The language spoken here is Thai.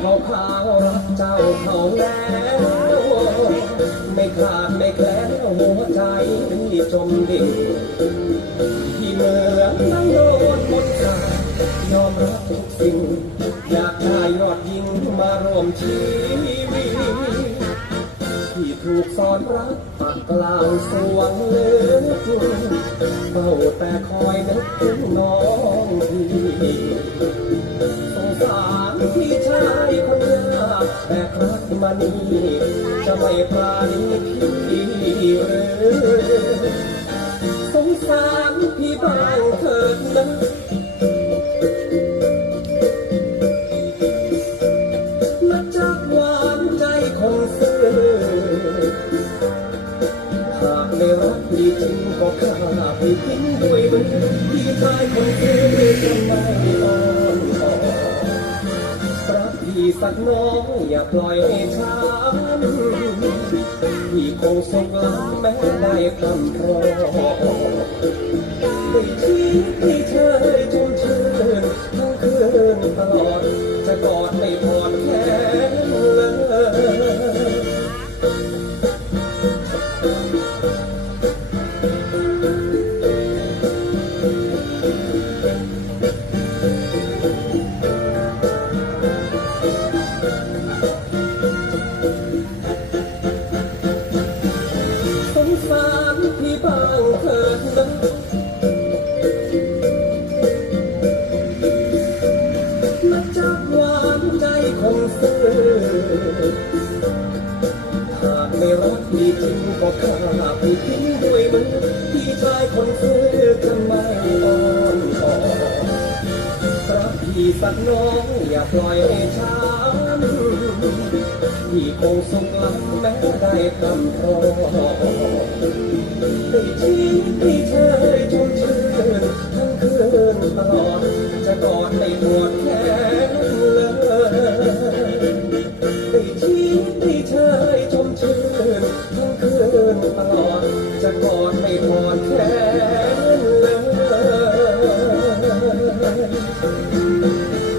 เขาพาวรักเจ้าเขาแล้วไม่ขาดไม่แคลนหัวใจที่จมดิ่งที่เมื่อนั่งโดนมนตายอมรับทุกสิ่ง อยากได้ยอดยิงมารวมชีวิตที่ถูกสอนรักกล่าวสวงเลือดเฝ้าแต่คอยนึกถึงน้อง นีจะไม่ปราณีพี่หรือสงสารพี่บ้างเถิดนะมาจากหวานใจคนซื้อหากไม่รักพี่จริงก็ฆ่าพี่ทิ้งด้วยมือพี่ชายคนซื้อทำไมต้อ สักน้องอย่าปล่อยให้ช้ำพี่คงสุขล้ำแม้ได้คำพรอได้ที่ที่เธอชวนเชิญทั้งคืนตลอดจะกอดไม่ มาจากหวานใจคนซื้อหากไม่รักพี่จริงก็ฆ่าพี่ทิ้งด้วยมือ พี่สักน้องอย่าปล่อยให้ช้ำที่คงสุขล้ำแม้ได้คำพอได้ที่ที่เธอชุ่มชื่นทั้งคืนตลอดจะกอดไม่ปวดแขนเลยได้ที่ที่เธอชมชื่นทั้งคืนตลอด จะกอดไม่ปวดแขนเลย Müzik